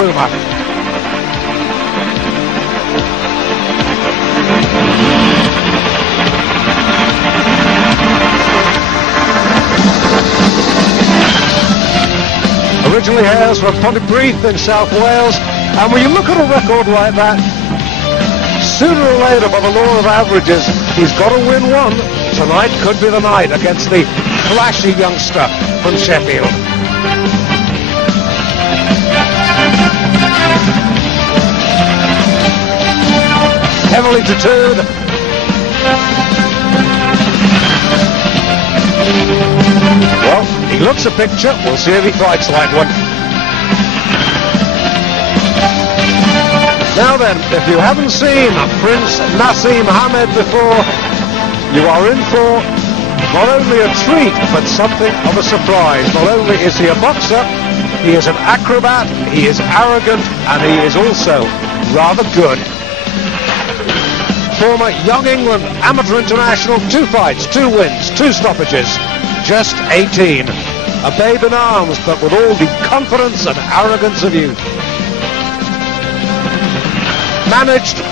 Originally hails from Pontypridd in South Wales, and when you look at a record like that, sooner or later, by the law of averages, he's got to win one. Tonight could be the night against the flashy youngster from Sheffield. Heavily tattooed. Well, he looks a picture. We'll see if he fights like one. Now then, if you haven't seen Prince Naseem Hamed before, you are in for not only a treat, but something of a surprise. Not only is he a boxer, he is an acrobat, he is arrogant, and he is also rather good. Former Young England Amateur International, 2 fights, 2 wins, 2 stoppages, just 18. A babe in arms, but with all the confidence and arrogance of youth. Managed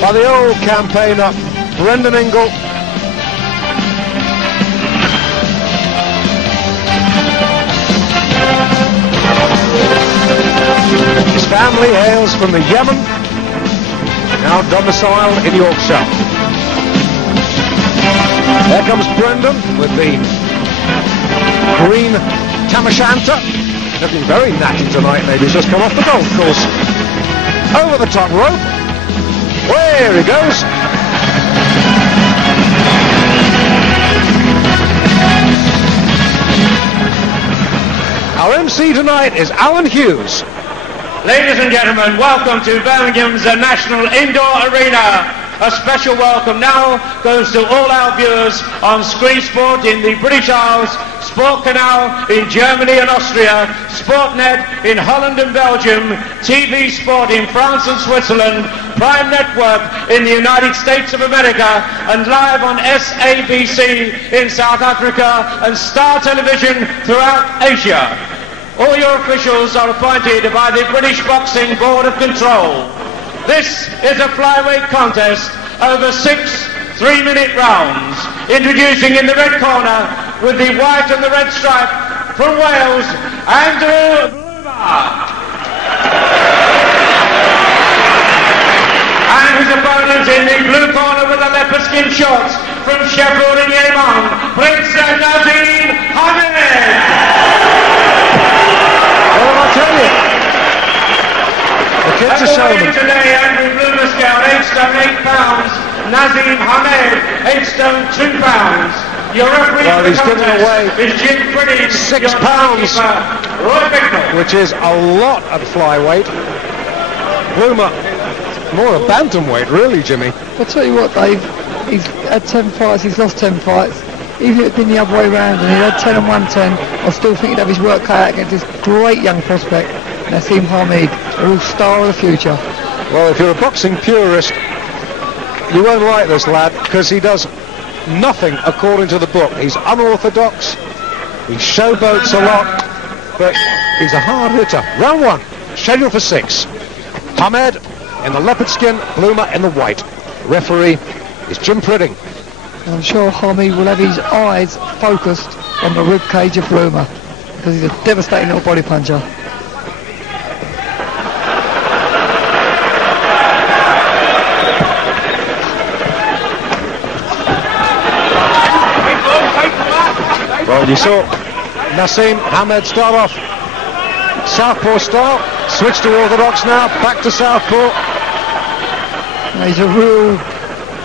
by the old campaigner, Brendan Ingle. His family hails from the Yemen, now domiciled in Yorkshire. There comes Brendan with the green tam-o'-shanter, looking very natty tonight. Maybe he's just come off the golf course. Over the top rope. There he goes. Our MC tonight is Alan Hughes. Ladies and gentlemen, welcome to Birmingham's National Indoor Arena. A special welcome now goes to all our viewers on Screen Sport in the British Isles, Sport Canal in Germany and Austria, Sportnet in Holland and Belgium, TV Sport in France and Switzerland, Prime Network in the United States of America, and live on SABC in South Africa, and Star Television throughout Asia. All your officials are appointed by the British Boxing Board of Control. This is a flyweight contest over 6 3-minute rounds. Introducing in the red corner with the white and the red stripe from Wales, Andrew Bloomer. And his opponent in the blue corner with the leopard skin shorts from Sheffield in Yemen, Prince Naseem Hamed. What did I tell you? The kid's a showman. Today, Andrew Bloomer scale, 8 stone 8 pounds. Naseem Hamed, 8 stone 2 pounds. Your referee well, he's given away is Jim Pretty, 6 pounds, which is a lot at flyweight. Bloomer, more a bantamweight, really, Jimmy. I'll tell you what, Dave. He's had 10 fights. He's lost 10 fights. Even if it had been the other way around and he had 10 and 110, I still think he'd have his work cut out against this great young prospect, Naseem Hamed, a real star of the future. Well, if you're a boxing purist, you won't like this lad, because he does nothing according to the book. He's unorthodox, he showboats a lot, but he's a hard hitter. Round 1, scheduled for 6. Hamed in the leopard skin, Bloomer in the white. Referee is Jim Pridding. And I'm sure Hamed will have his eyes focused on the rib cage of Bloomer, because he's a devastating little body puncher. Well, you saw Naseem Hamed start off southpaw style, switch to orthodox now, back to southpaw. He's a real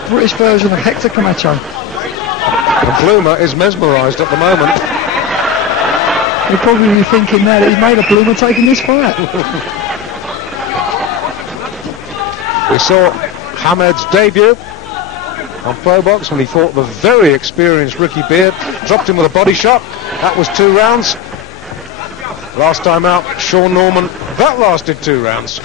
British version of Hector Camacho. And Bloomer is mesmerised at the moment. You're probably thinking now that he's made a Bloomer taking this fight. We saw Hamed's debut on Pro Box when he fought the very experienced Ricky Beard, dropped him with a body shot. That was 2 rounds. Last time out, Sean Norman, that lasted 2 rounds.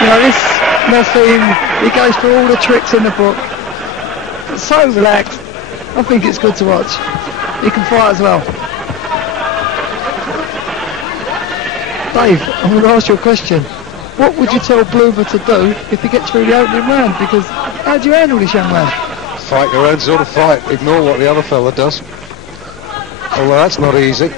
You know, this Naseem, he goes for all the tricks in the book. so relaxed. I think it's good to watch. He can fight as well. Dave, I'm going to ask you a question. What would you tell Bloomer to do if he gets through the opening round? Because how do you handle this young man? Fight your own sort of fight. Ignore what the other fella does. Although that's not easy.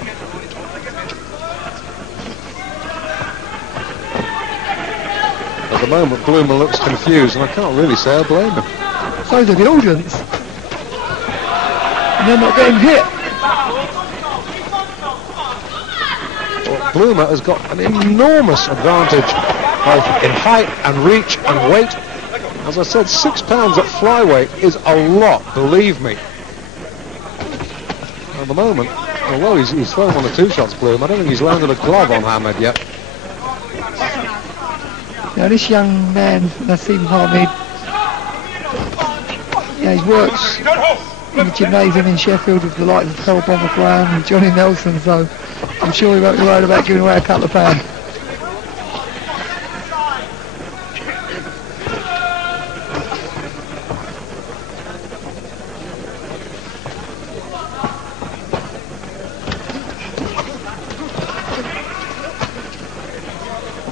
At the moment, Bloomer looks confused, and I can't really say I blame him. So do the audience. And they're not getting hit. Well, Bloomer has got an enormous advantage, both in height and reach and weight. As I said, 6 pounds at flyweight is a lot, believe me. At the moment, although he's thrown one or two shots, Bloom, I don't think he's landed a glove on Hamed yet. Now this young man, Naseem Hamid, he works in the gymnasium in Sheffield with the likes of Harold Bomber Brown and Johnny Nelson, so I'm sure he won't be worried about giving away a couple of pounds.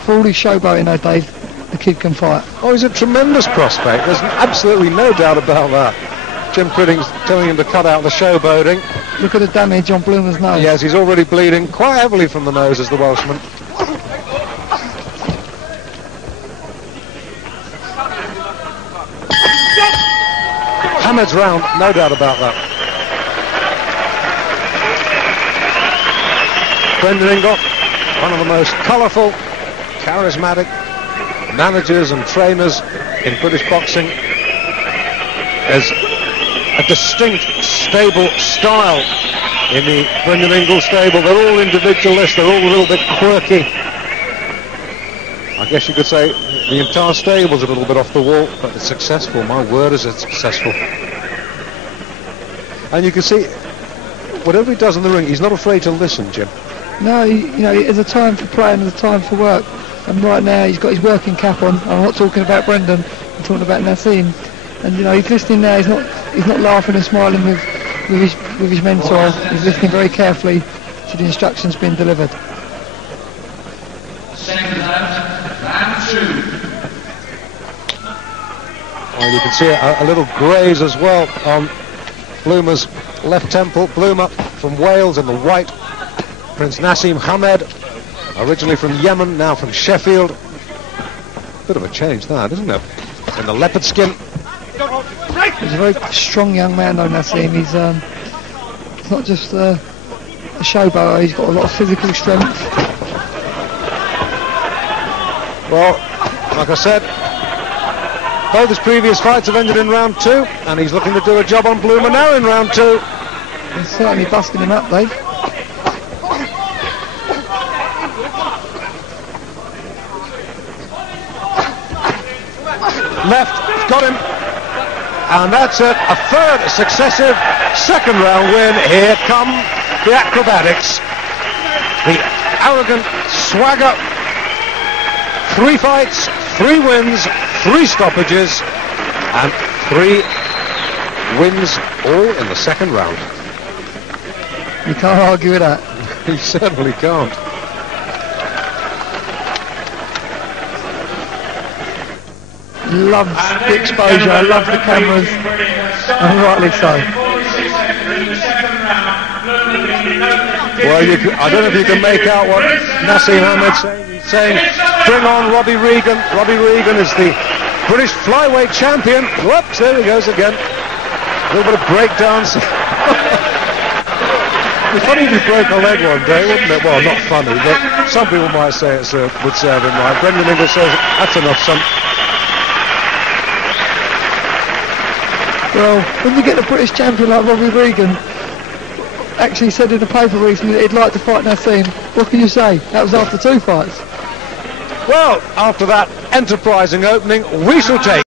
For all his showboating though, Dave, the kid can fight. Oh, he's a tremendous prospect. There's absolutely no doubt about that. Jim Cridding's telling him to cut out the showboating. Look at the damage on Bloomer's nose. Yes, he's already bleeding quite heavily from the nose as the Welshman. Hamed's round, no doubt about that. Brendan Ingle, one of the most colourful, charismatic managers and trainers in British boxing. There's a distinct stable style in the Brendan Ingle stable. They're all individualists, they're all a little bit quirky. I guess you could say the entire stable's a little bit off the wall, but it's successful. My word, is it successful. And you can see, whatever he does in the ring, he's not afraid to listen, Jim. No, there's a time for play and there's a time for work. And right now he's got his working cap on. I'm not talking about Brendan, I'm talking about Naseem. And he's listening now. He's not laughing and smiling with his mentor. He's listening very carefully to the instructions being delivered. Round 2. And you can see a little graze as well on Bloomer's left temple. Bloomer from Wales in the white. Prince Naseem Hamed, originally from Yemen, now from Sheffield. Bit of a change that, isn't it? In the leopard skin. He's a very strong young man though, Naseem. He's not just a showboater, he's got a lot of physical strength. Well, like I said, both his previous fights have ended in round 2, and he's looking to do a job on Bloomer now in round 2. He's certainly busting him up, Dave. Left, got him, and that's it. A third successive second round win. Here come the acrobatics, the arrogant swagger. 3 fights, 3 wins, 3 stoppages, and 3 wins all in the second round. You can't argue with that. He certainly can't. Loves the exposure, loves the cameras, and rightly so. Well, I don't know if you can make out what Naseem Hamed's saying. He's saying, bring on Robbie Regan. Robbie Regan is the British flyweight champion. Whoops, there he goes again. A little bit of breakdance. It'd be funny if he broke a leg one day, wouldn't it? Well, not funny, but some people might say it would serve him right. Brendan Ingle says, that's enough, son. Well, when you get a British champion like Robbie Regan, actually said in the paper recently that he'd like to fight Naseem, what can you say? That was after 2 fights. Well, after that enterprising opening, we shall take